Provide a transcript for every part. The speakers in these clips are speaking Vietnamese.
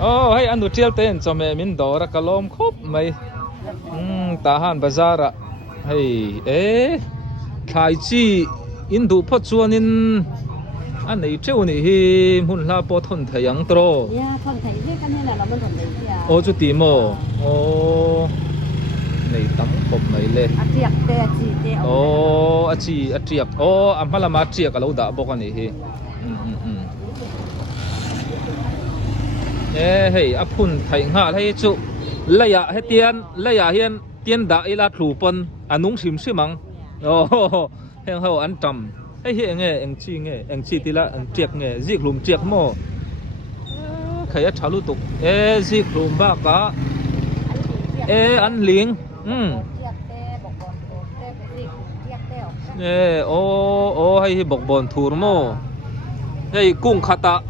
oh hay anu trial ten cho me min dora kalom khop mai tahan bazara hey khai chi in du pho chuan in anh này trêu này hi muốn la po thon thay yang tro ya thon thay thế cái này là mình thon thay ya ô chú tìm ô này tắm hộp này lên triệt tê chỉ tê ô triệt ô am phala ma triệt cả lâu đã bốc anh này hi hey apun thay ngã hay chú lấy à hay hiền tiền đã ila thủ pon anung sim simang ô heng hao ăn trầm hay hiện nghe anh chi tí là anh triệt nghe giết lùm triệt mò khởi cháo lú tục giết lùm ba cá ăn liếng ô hay bọc bòn thùr mò hay cung khata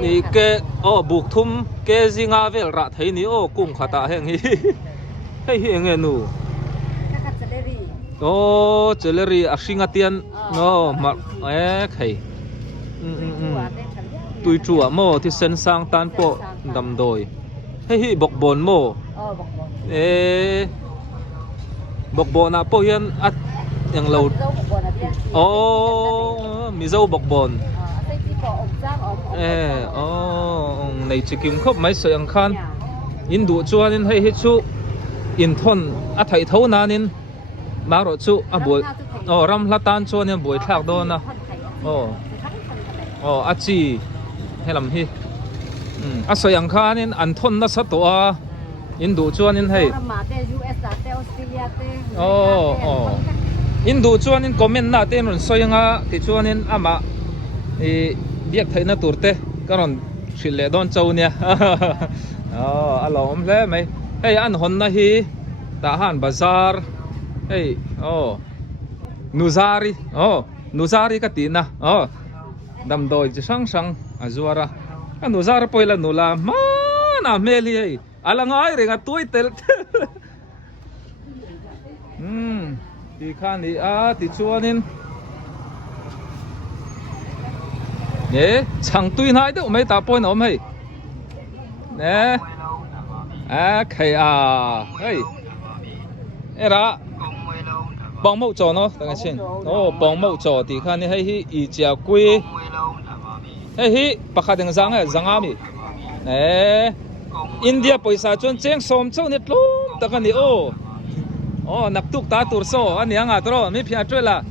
thì cái buộc thum cái gì ngã về rạ thấy ní cung khata heng hi hay hiện nghe nụ celery asinga tian no ma khai tui chua mo thì sen sang tan po dam doi hi bok bon mo bok bon na po hian at yang lo mi dâu bok bon này chỉ kim khop mai so yang khan in du chuan in hi chu in thon a thai tho na nin mà rồi chú buổi ram la tan cho nên buổi thạc đó na chi hay làm hi soi yang kha nên anh thôn nó sát toa Indo cho nên hay Indo cho nên comment na tên rồi soi nga thì cho nên ama biết thấy nó tụt thế cái còn chỉ lệ đón châu nha alo om le mày hay anh hôn na hi tahan bazar hey Nuzari katina dam doi chi sang azuara Nuzari poi la nula ma na meli hey alangai renga tuai tel ti khani ti chuanin chang tui nai de mai ta poi nom hey ne khai hey era bong mẫu trò nó thằng xin bong mẫu trò thì khăn này hay hi ý chia quy hay hi bạc khát đường giang ấy giang ami nè India paisa chọn cheng som châu net luôn ta cái này nạp tuk ta tur so anh nhang à tro mi phia chơi là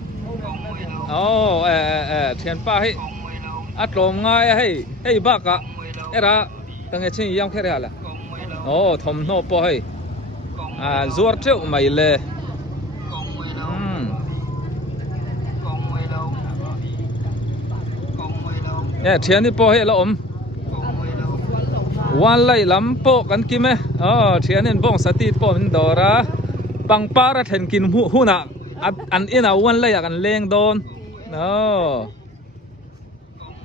thiền pa hay at lom ngay hay bạc à era thằng xin yam khere là thom no po hay zuar treo mày le thiền đi po hay là one lai lam po kan kim thiền nên bong sati po min dora bang para thiền kin huna an ina one lai kan leng don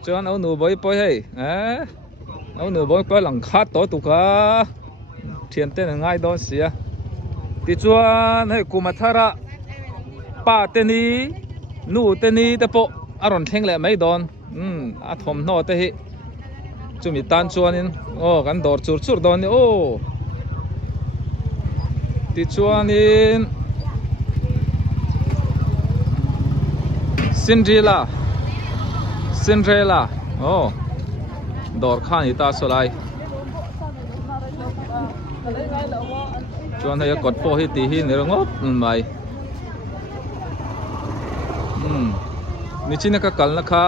chuan au nu boy po hay au nu boy po lang khat to tu ka thiền tên ngay don sia ti chuan hay kumathara pa teni nu teni te po aron theng le mai don thom no te hi chumi tan chuanin kan dor chur don ni ti chuanin Cinderella dor khan ita solai chuan hay cột po hi ti hi ne ngop mai ni china ka kalna kha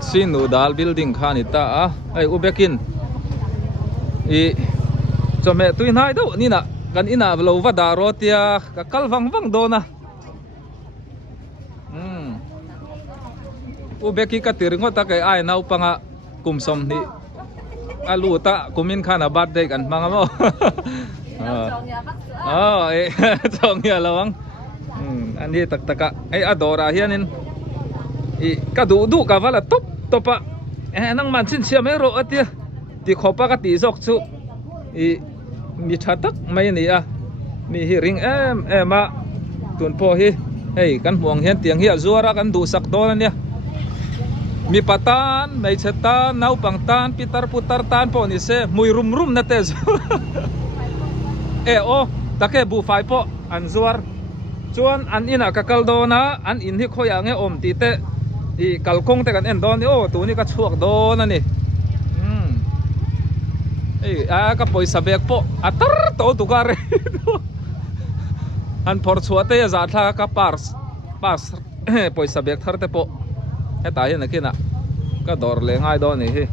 sinu dal building khan ita ai ubekin cho mẹ tôi nói đâu ni na kan ina lo va da ro tia ka kal wang dona ubeki ka tiringo ta kai ai nau panga kumsom ni alu ta kumin khana birthday kan manga mo chong ya lawang ani tak taka ai adora hianin ka du ka wala topa nang man chin sia me ro atia ti khopa ka ti jok chu mi thatak mai ni mi hi ring ema tun po hi hey kan huang hian tiang hi zuara kan du sak don ania mi patan mai cheta nau pangtan pitar putar tan po ni se mui rum na te zo e o take bu fai po an zuar chuan an ina ka kal do na an in hi khoya nge om ti te i kalkong te kan en don ni o tu ni ka chuak do na ni ei a ka poisa bek po atar to tu ka re an por chuate za tha ka pas poisa bek thar te po he ta hi na kina ka dor le ngai do ni hi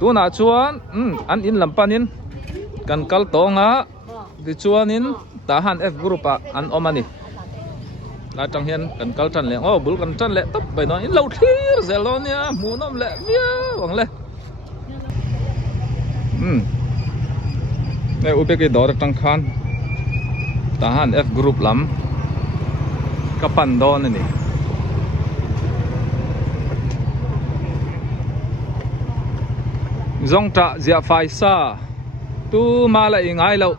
tu na chuan an in lampanin kan kal to nga di chuanin tahan F group a an omani la tang hian kan kal tan le o bul kan tan le top bai no in lo thir zelonia mu nom le via wang le ne upe ke dor tang khan tahan F group lam kapan don ni zong ta zia phai sa tu ma la ingai lo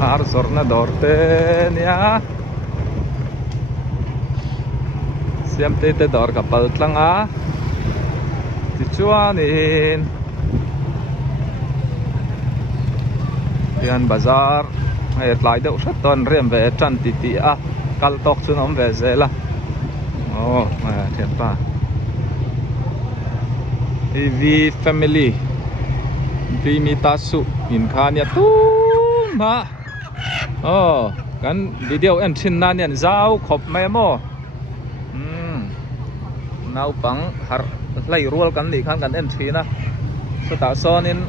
har sorna dorte nia siam te dor kapal tlanga ti chuanin tian bazar ai tlai deuh hrat ton rem ve tran ti a kal tok chu nom ve zela oh thian pa EV family vi mi ta su in khania tu ma oh kan video en thin na nian zau khop mai mo nau pang har lai rual kan ni khan kan en thina so ta sonin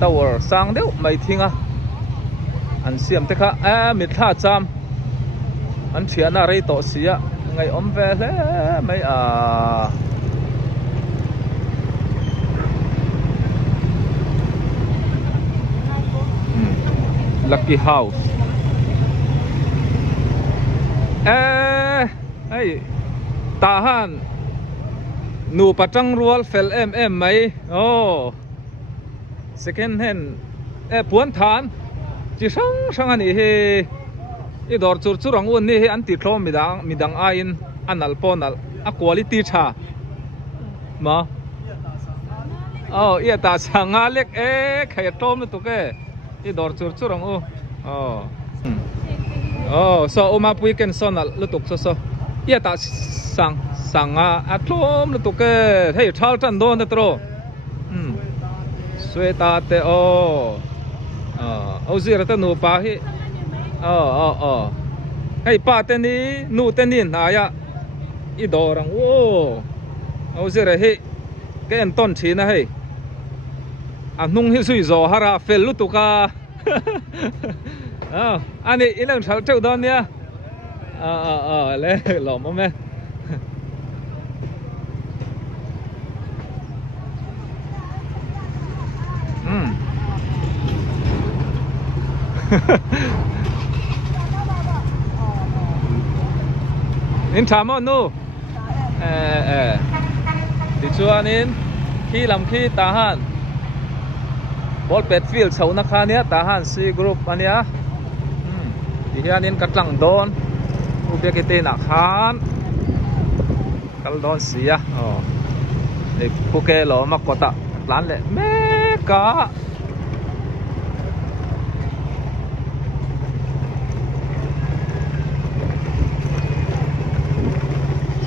tower sang deuh mai thinga an siam te kha mi tha cham an thiana rei to sia ngai om ve hle mai Lucky House ai tahan nu patang rual fel mai oh second hand puan than chi sang ani he i dor chur ang un ni he an ti thlom midang a in anal ponal a quality tha ma oh ia ta sanga lek khai tom tu ke i dor chur ang u oh so oma weekend sonal lutuk so ia ta sanga a thlom lutuk ke hei thal tan don te tro sweta te au zira ta nu pa hi hei pa te ni nu te ni na ya i dorang o au zira hi ke en ton thi na hei nung hi sui zo hara fel lutuka ani ilang thal cheu don nia le lo mo me in thamo nu ti chuanin khi lam khi tahan ball pet field chho na kha nia tahan C group ania ti hianin katlang don upe ke te na khan kal don sia e puke lo makota plan le me ka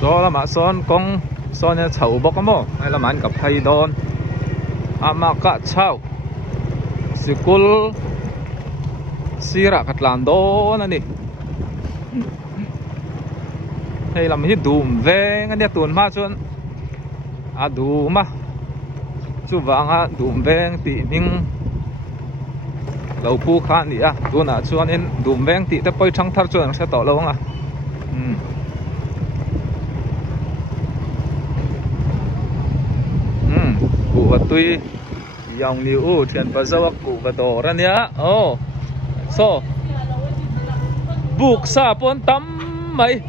so lama son kong son ya chho bok mo ai laman ka phai don ama ka chau sikul sira katlan don ani hei lam hi dum veng ania tun ma chun a duma chu wanga dum veng ti ning lo pu khan ni a tuna chuan in dum veng ti te poi thang thar chuan se to lo nga cụ vật tuy dòng liu thiền và dâu cụ vật tổ ra nhá so buộc sa pon tắm mày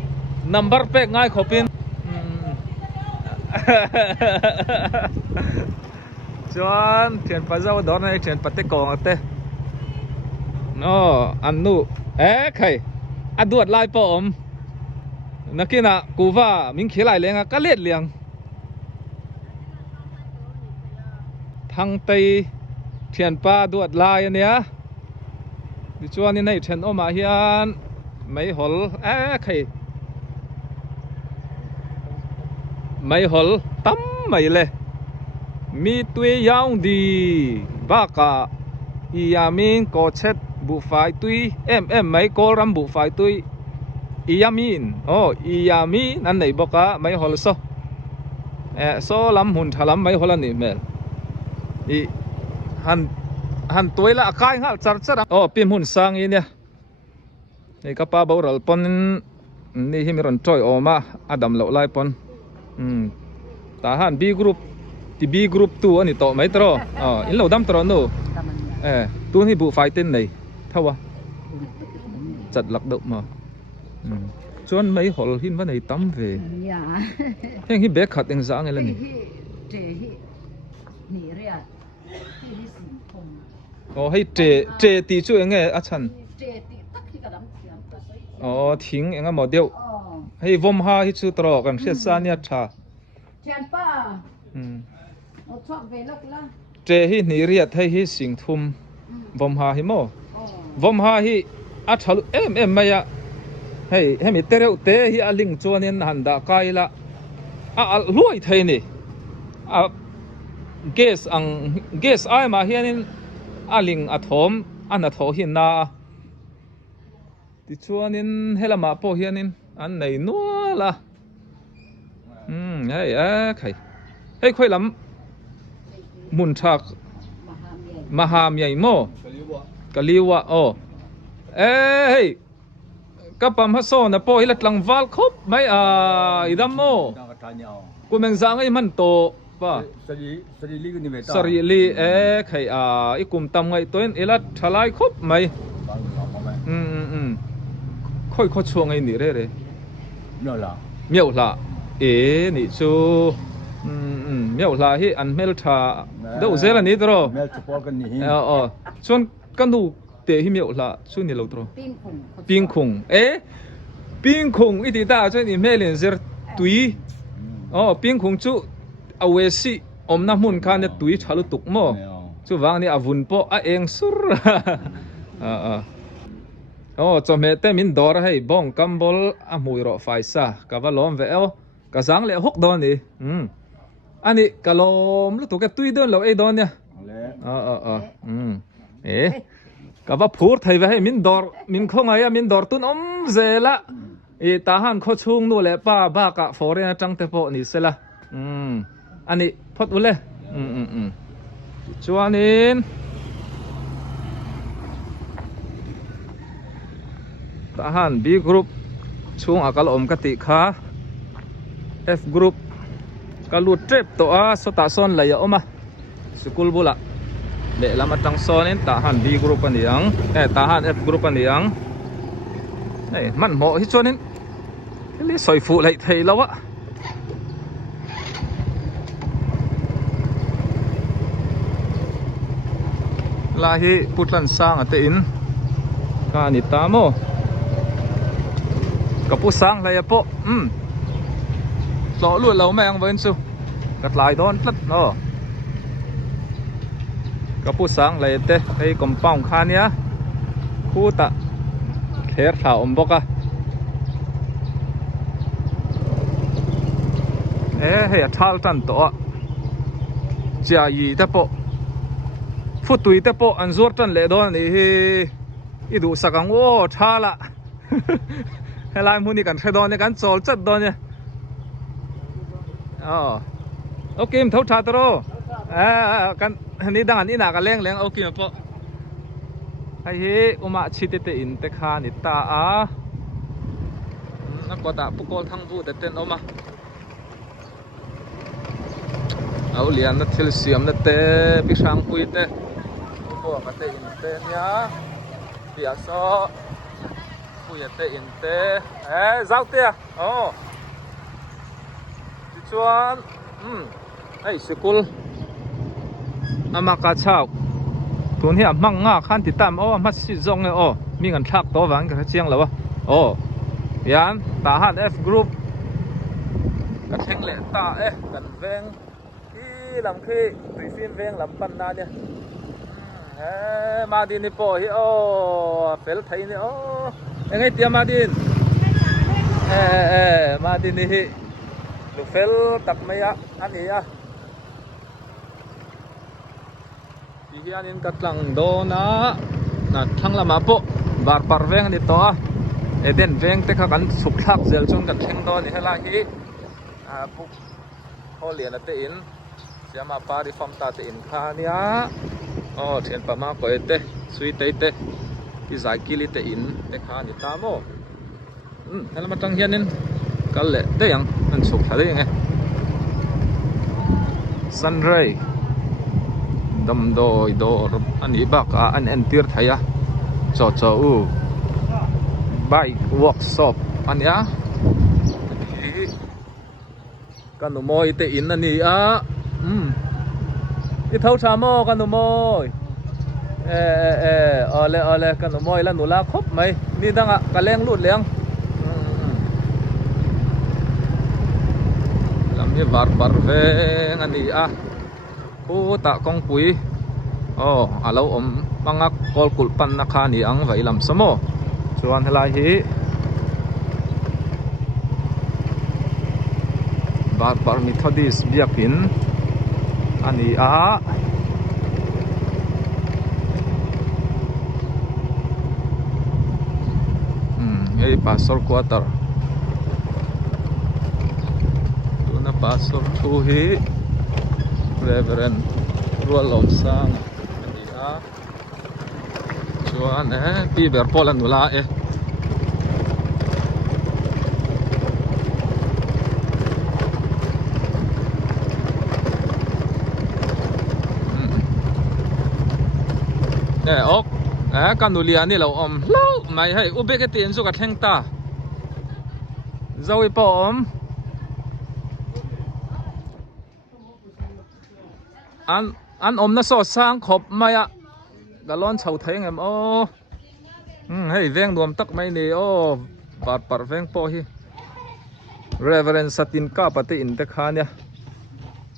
number pe ngay khopin chuan thiền pa dâu đó này thiền pa tê còng tê nó ăn nu khay đuột lại po om nó kia nè cú va mình khí lại liền cá liệt liền thằng tây thiền pa đuột lại nhá đi chuan như này thiền ôm mà hiền mấy hol khay mấy hol tắm mấy lệ mi tuy yao đi baka iamin có chết bu phải tuy em mấy cô ram bu phải tuy iamin iamin anh này boka mấy hol so lắm hun thalam mấy hol này mel han tôi là kai ngal char char pim hun sang ini ya ni kapa baural pon ni himiron toy oma adam lo lai pon tahan B group ti B group tu ani to mai tro in lo dam tro no tu ni bu phải tên này thâu chặt lạc động mà chuan mấy hol hin van này tắm về anh hi bé khát anh dạng này là nè hay trệ tí chú anh nghe chan thính anh mà điệu hay vom ha hi chú tro kan xét sa nia cha trệ hi nỉ riat hay hi sing thum vom ha hi mo vom ha hi chalu em maya hey mi tereu te hi aling chuanin handa kai la luai thei ni gas ai ma hianin aling athom tho hi na ti chuanin helama po hianin an nei no la khay hey khoi lam mun thak maham yai mo kaliwa hey kapam haso na po hilat lang val khop mai idam mo ku meng zang ai man to pa sari li khay ikum tam ngai toin ilat thalai khop mai khoi kho chuang ai ni re miao la ni chu miao la hi an mel tha deu zela ni tro chon kanu te hi miao la chu ni lo tro ping khung iti ta chu ni melin zer tui ping khung chu awesi omna mun khan ne tui chalu tuk mo chu wang ni avun po eng sur chome te min dor hai bong kambol amui ro faisa kavalom ve ka zang le hok don ni ani kalom lu to ka tui don lo e don ya ka va phur thai ve hai min khong aya min dor tun om zela tahan kho chung nu le pa ba ka foreign tang te po ni sela ani phot ule chuanin tahan B group chung akal om ka ti kha F group kalut trip to so ta son la ya oma school bula le lama tang sonin tahan B group aniang tahan F group aniang nei man mo hi chonin li soi fu lai thei lawa la hi putlan sang ate in ka ni ta mo kapu sang la ya po lo lu lo mang ven su kat lai don tlat no kapu sang la te ei compound khania khu ta kher tha om boka he thal tan to chia yi te po futui te po an zur tan le don ni hi idu sakang thala helai muni kan thedon ne kan chol chat don ne okay thau tha tro kan ni dang ani na ka leng okay po ai hi uma chite te in te kha ni ta na ko ta pukol thang bu te ten oma au lian na thil siam na te pi sang pui te po ka te in te nya pia so pui te in te zau te chuan ai school amaka chau tun hi amang nga khan ti tam o ma si zong e o mi ngan thak to wang ka chiang lawa o yan ta han F group ka theng le ta e kan veng i lam khi tui fin veng lam pan na nia ma din ni po hi o fel thai ni o engai tia ma din ma din ni hi lu fel tak mai a ani a hianin katlang do na thang lama po bar par veng ni to a eden veng te kha kan suk thak zel chon kan theng do ni hela hi pu holian ate in siama pari fam ta te in kha nia o thian pa ma ko ete sui te te ti zai kili te in te kha ni ta mo hela ma tang hianin kal le te yang an suk thale nge sunray dam doi do ani bak an entir thaya cho cho u bike workshop ania kanu moi te in ani a i thau cha mo kanu moi ole kanu moi la nula khop mai ni danga kaleng lut leng lam hi var veng ani a ku ta kong pui alo om mangak kol kul pan na kha ni ang vai lam samo chuan helai hi bar methodist biakin ani a ei pastor quarter tuna pastor thu hi reverend rualom sang ani a chuan pi ber polan nula ok kanulia ni lo om lo mai hai ubek tin zu ka theng ta zoi po om an om na so sang khop maya galon chau theng em o hei veng nuam tak mai ni o par veng po hi reverend satin ka pati in te khania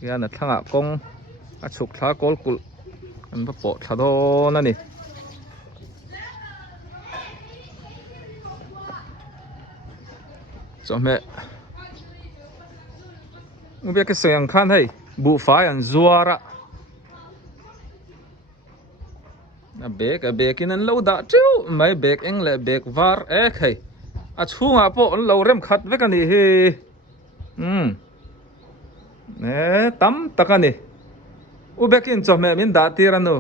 yana thanga kong a chuk tha kol kul an pa po thado na ni cho me ubek ke sayang khan hei bu fai an zuara a bek in an lo da chu mai bek eng le bek var khai a chunga po an lo rem khat vek ani hi tam takani ubekin chome min da tiranu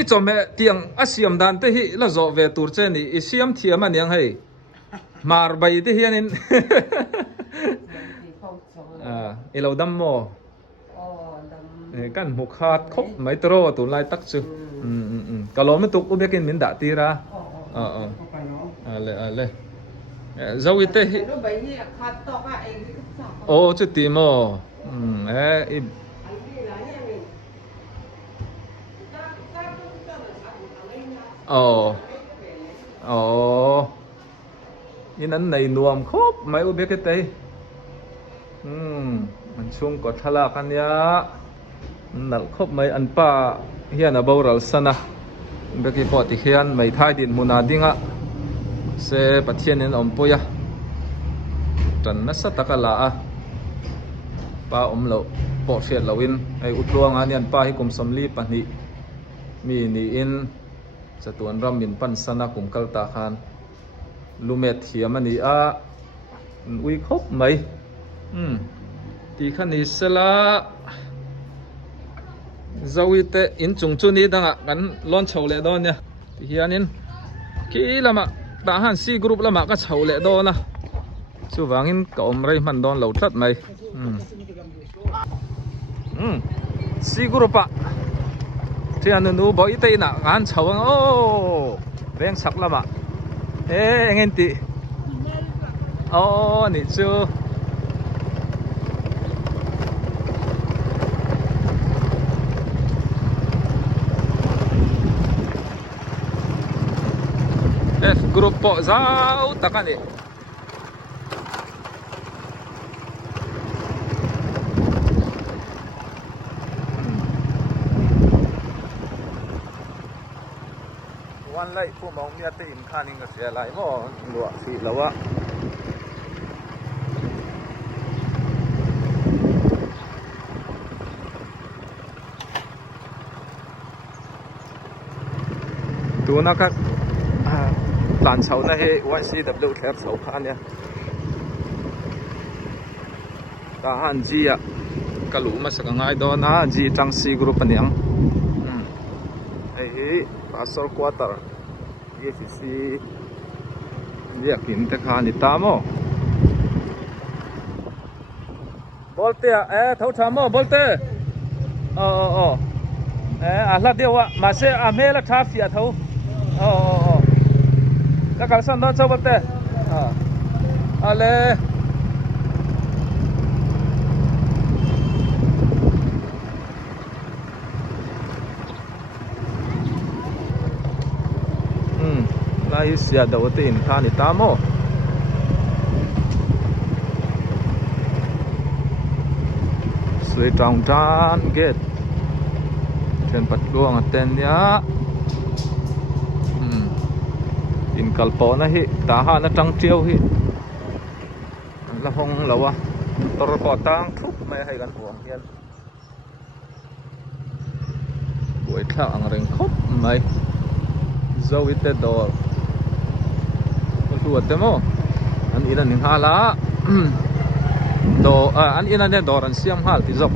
i chome tiang asiam dan te hi la zo ve tur che ni i siam thiam aniang hei mar bai te hianin i lo dam mo kan mu khat khop mai tro tu lai tak chu kalom tuk ubekin min da tira ale zawi te hi o chu ti mo i in an nei nuam khop mai ubek te an chung ko thala kan ya nal khop mai an pa hian a boral sana beki poti hian mai thai din muna dinga se pathian in ompoya tan na sa takala a pa omlo po fiat lawin ai utluang anian pa hi kum somli pani mi ni in chatuan ram min pan sana kum kalta khan lumet hiamani a ui khop mai ti khani sela zawite in chungchuni danga kan lon chhole don nya hianin ki lama ta han si group lama ka chhole do na chu wangin ka om rei man don lo tlat mai si group a thian nu boi te na ngan chhawang o veng sak lama engen ti ni chu F group po zau takaniวันไล่พวกมองเมียตีนข้านิ่งก็เสียหลายบ่หลวกสิแล้ววะดูนะครับหลานเสานะเฮวันซีดับเบิลแคปเสาข้าเนี่ยตาหันจีอะกะหลูมาสักง่ายดอนะจีจังซีกรุ๊ปเนี่ยไอ้พาสอร์ควอเตอร์ยี่สิบสี่เรียกกินแต่ข้านี่ตามอ่ะบอลเตะเท่าชามอ่ะบอลเตะอะไรเดียวอ่ะมาเสียเมล่าทราฟิอาเท่าแล้วก็สั่งโดนชาวบ้านเตะอะไรไอ้เสียดาวตีนข้านี่ตามอ่ะสวยจังจังเกตเช่นปัดลวงเต็นเนี่ยอินกัลปอนะฮิตาหานะจังเจียวฮิละหงละวะตรปอตังทุกไม่ให้กันห่วงเฮียนบวยข้าอังเริงคบไม่เจ้าวิเตดอมันตัวเต็มอ่ะอันนี้นั่นหนึ่งฮาละดออันนี้นั่นเนี่ยดอรันเสียมฮาลที่จบ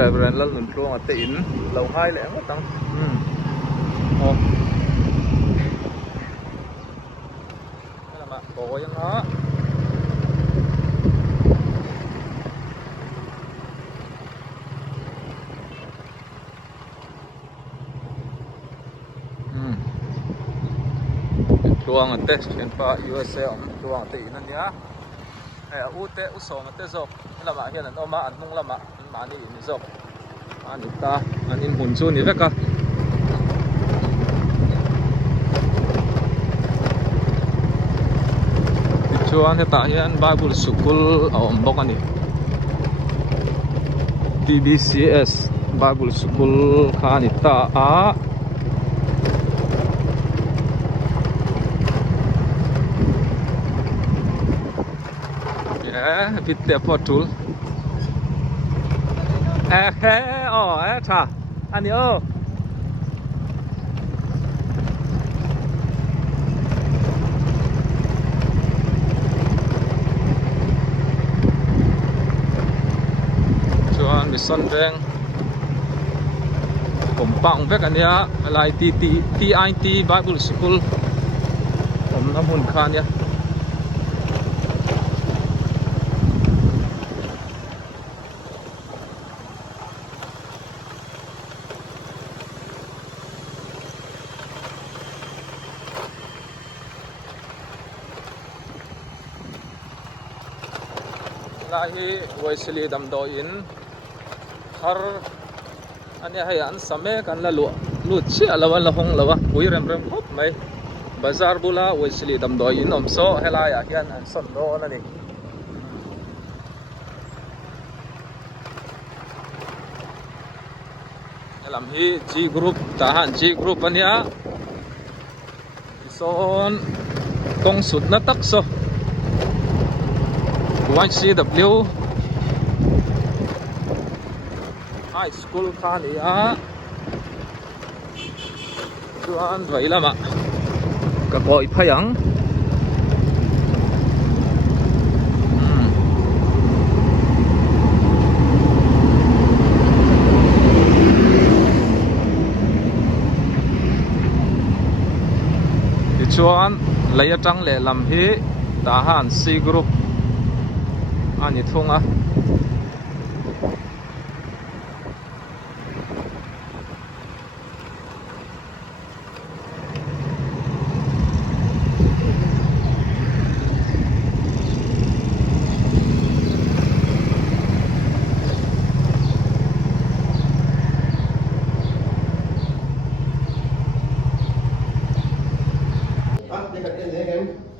เรเวอเรนแล้วหนุนพลวงตีนเราให้แหลงก็ต้องโอ้นี่แหละมาโตยังฮะพลวงเตะเช่นป่า USA พลวงตีนั่นเนี่ยอุเตอุโสมันเตะจบนี่แหละมาเห็นนั่นออกมาอันนุ่งละมานี่นี่จบอันนี้ตาอันนี้หุ่นซูนี่เล็กอะชวนให้ตาเห็นบาบุลสุกุลเอาบอกอันนี้ TBCS บาบุลสุกุลข้านี่ตาพิเตปอร์ตูลท่าอันนี้ชวนมิสันแดงผมปังเวกันเนี่ยอะไรTIT Bible School ผมน้ำหุ่นคานเนี่ยลายไวซิลีดำโดอินฮาร์อันนี้ให้อันสมัยกันละลุดเชี่ยละวันละหงละวะคุยเริ่มครบไหมบาซาร์บุลาไวซิลีดำโดอินอมโซเฮลายาเฮียนอันสันโดนั่นเองลำฮีจีกรุ๊ปทหารจีกรุ๊ปอันนี้โซนกงสุดนัตักโซYCW High School kania chuan vai lama ka koi phayang chuan leia tang le lam hi tahan C groupอันนี้ทุ่งอ่ะ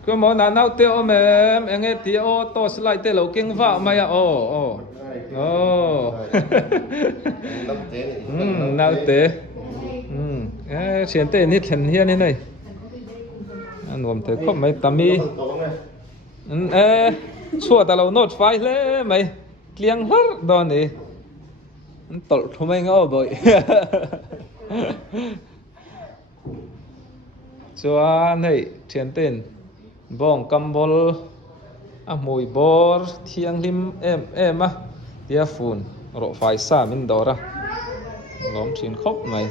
cứ món nào nào tiêu ôm em nghe tí ô tô lại tiêu lẩu kinh vợ mày à ồ nào tế chiến tên hết thần hiên thế này anh gồm thấy không mấy tầm mi chua ta lâu nốt phai lẽ mày liang hết đó này tol không anh ngô bội chua này chiến tên bong cầm bol mùi bor thiang lim em tia phun rộ phai sa min đó ra gom chiến khóc mày